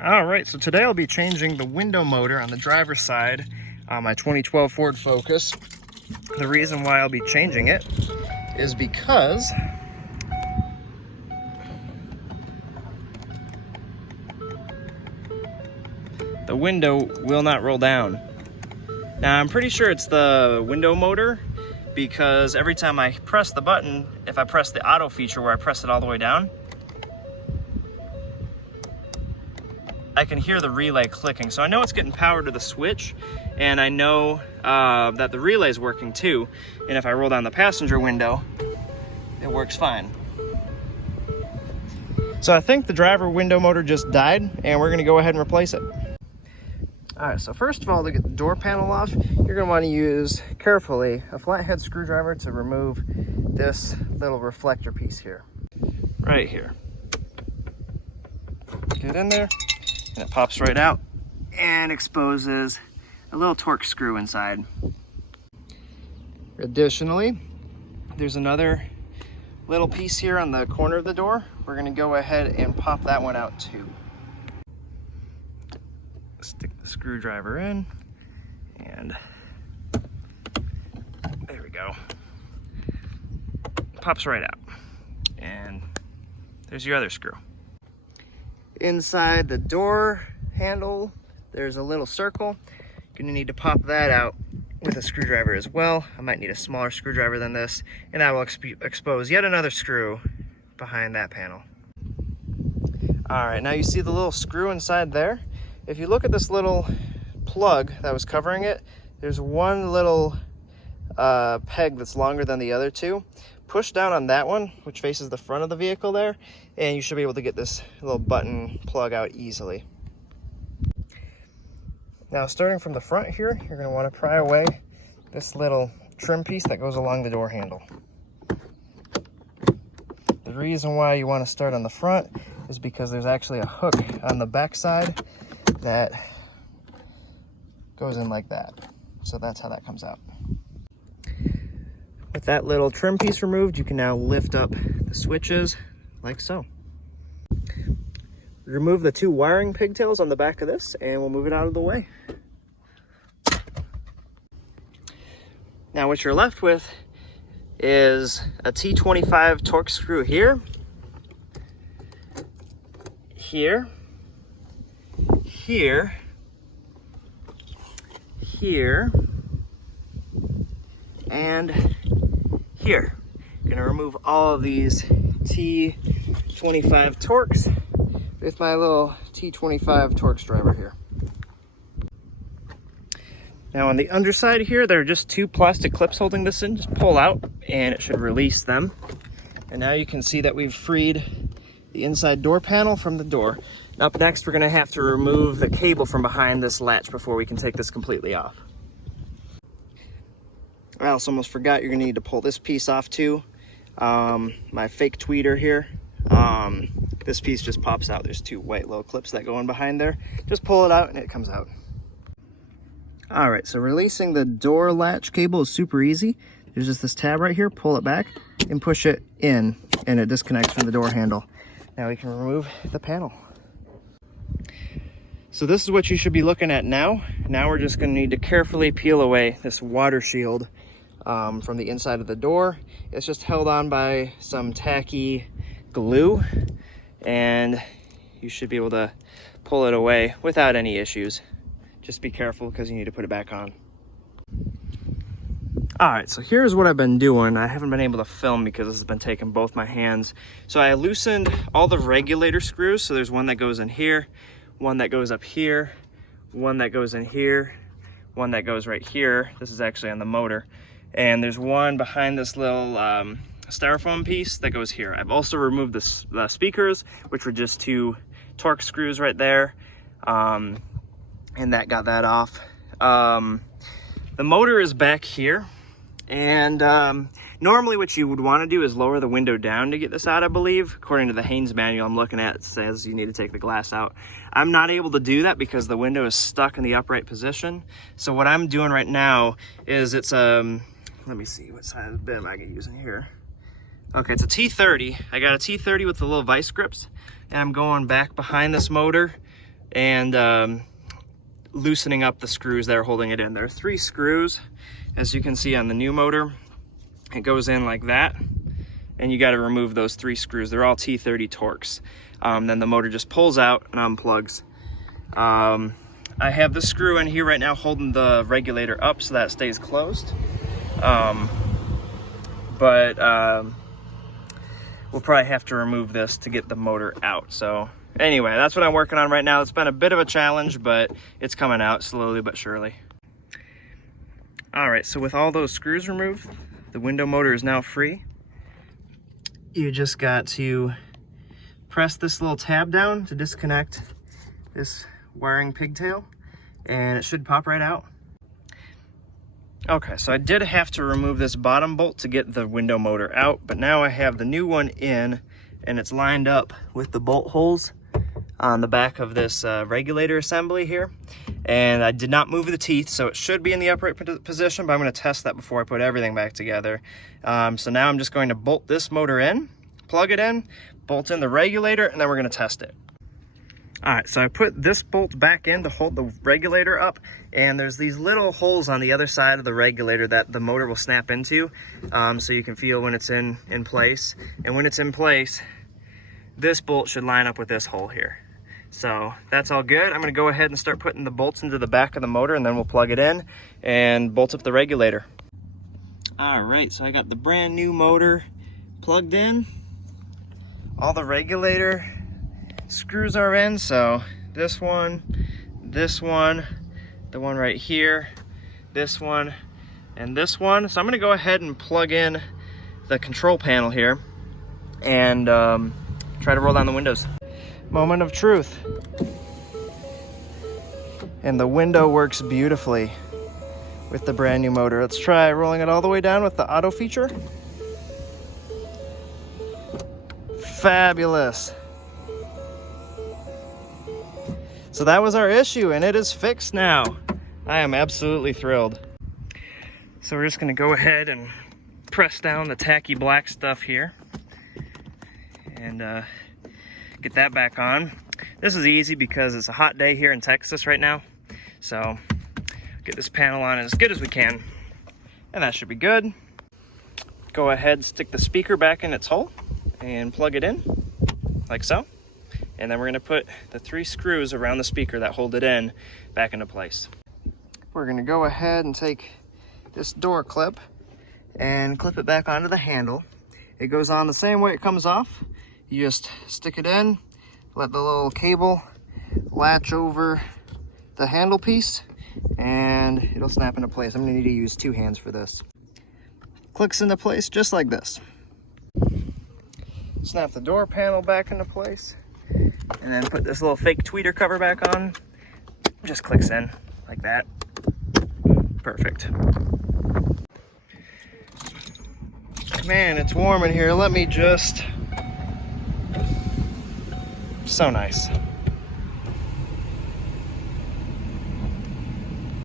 All right, so today I'll be changing the window motor on the driver's side on my 2012 Ford Focus. The reason why I'll be changing it is because the window will not roll down. Now I'm pretty sure it's the window motor, because every time I press the button, if I press the auto feature where I press it all the way down, I can hear the relay clicking. So I know it's getting power to the switch, and I know that the relay is working too. And if I roll down the passenger window, it works fine. So I think the driver window motor just died, and we're gonna go ahead and replace it. All right, so first of all, to get the door panel off, you're gonna wanna use, carefully, a flathead screwdriver to remove this little reflector piece here. Right here. Get in there, and it pops right out and exposes a little torque screw inside. Additionally, there's another little piece here on the corner of the door. We're gonna go ahead and pop that one out too. Stick the screwdriver in, and there we go. Pops right out. And there's your other screw. Inside the door handle, there's a little circle. You're gonna need to pop that out with a screwdriver as well. I might need a smaller screwdriver than this, and I will expose yet another screw behind that panel. All right, now you see the little screw inside there. If you look at this little plug that was covering it, there's one little peg that's longer than the other two. Push down on that one, which faces the front of the vehicle there, and you should be able to get this little button plug out easily. Now, starting from the front here, you're going to want to pry away this little trim piece that goes along the door handle. The reason why you want to start on the front is because there's actually a hook on the back side that goes in like that. So that's how that comes out. With that little trim piece removed, you can now lift up the switches like so. Remove the two wiring pigtails on the back of this, and we'll move it out of the way. Now what you're left with is a T25 torque screw here, here, here, here, and here. I'm gonna remove all of these T25 torques with my little T25 Torx driver here. Now on the underside here, there are just two plastic clips holding this in. Just pull out and it should release them. And now you can see that we've freed the inside door panel from the door. Up next, we're gonna have to remove the cable from behind this latch before we can take this completely off. I also almost forgot, you're gonna need to pull this piece off too. My fake tweeter here. This piece just pops out. There's two white little clips that go in behind there. Just pull it out and it comes out. All right, so releasing the door latch cable is super easy. There's just this tab right here, pull it back and push it in, and it disconnects from the door handle. Now we can remove the panel. So this is what you should be looking at now. Now we're just gonna need to carefully peel away this water shield from the inside of the door. It's just held on by some tacky glue, and you should be able to pull it away without any issues. Just be careful because you need to put it back on. All right, so here's what I've been doing. I haven't been able to film because this has been taking both my hands. So I loosened all the regulator screws. So there's one that goes in here, one that goes up here, one that goes in here, one that goes right here. This is actually on the motor. And there's one behind this little styrofoam piece that goes here. I've also removed the speakers, which were just two torque screws right there. And that got that off. The motor is back here. And normally what you would want to do is lower the window down to get this out, I believe. According to the Haynes manual I'm looking at, it says you need to take the glass out. I'm not able to do that because the window is stuck in the upright position. So what I'm doing right now is it's let me see, what size bit am I using here? Okay, it's a T30. I got a T30 with the little vice grips, and I'm going back behind this motor and loosening up the screws that are holding it in. There are 3 screws, as you can see on the new motor. It goes in like that, and you got to remove those 3 screws. They're all T30 Torx. Then the motor just pulls out and unplugs. I have the screw in here right now holding the regulator up so that it stays closed. But we'll probably have to remove this to get the motor out. So anyway, that's what I'm working on right now. It's been a bit of a challenge, but it's coming out slowly but surely. All right, so with all those screws removed, the window motor is now free. You just got to press this little tab down to disconnect this wiring pigtail, and it should pop right out. Okay, so I did have to remove this bottom bolt to get the window motor out, but now I have the new one in, and it's lined up with the bolt holes on the back of this regulator assembly here. And I did not move the teeth, so it should be in the upright position, but I'm going to test that before I put everything back together. So now I'm just going to bolt this motor in, plug it in, bolt in the regulator, and then we're going to test it. All right, so I put this bolt back in to hold the regulator up, and there's these little holes on the other side of the regulator that the motor will snap into, so you can feel when it's in place. And when it's in place, this bolt should line up with this hole here. So that's all good. I'm gonna go ahead and start putting the bolts into the back of the motor, and then we'll plug it in and bolt up the regulator. All right, so I got the brand new motor plugged in. All the regulator screws are in, so this one, the one right here, this one, and this one. So I'm gonna go ahead and plug in the control panel here and try to roll down the windows. Moment of truth. And the window works beautifully with the brand new motor. Let's try rolling it all the way down with the auto feature. Fabulous. So that was our issue, and it is fixed now. I am absolutely thrilled. So we're just gonna go ahead and press down the tacky black stuff here and get that back on. This is easy because it's a hot day here in Texas right now. So get this panel on as good as we can, and that should be good. Go ahead, stick the speaker back in its hole and plug it in like so. And then we're gonna put the 3 screws around the speaker that hold it in back into place. We're gonna go ahead and take this door clip and clip it back onto the handle. It goes on the same way it comes off. You just stick it in, let the little cable latch over the handle piece, and it'll snap into place. I'm gonna need to use 2 hands for this. Clicks into place just like this. Snap the door panel back into place, and then put this little fake tweeter cover back on. Just clicks in like that. Perfect. Man, it's warm in here. Let me just... So nice.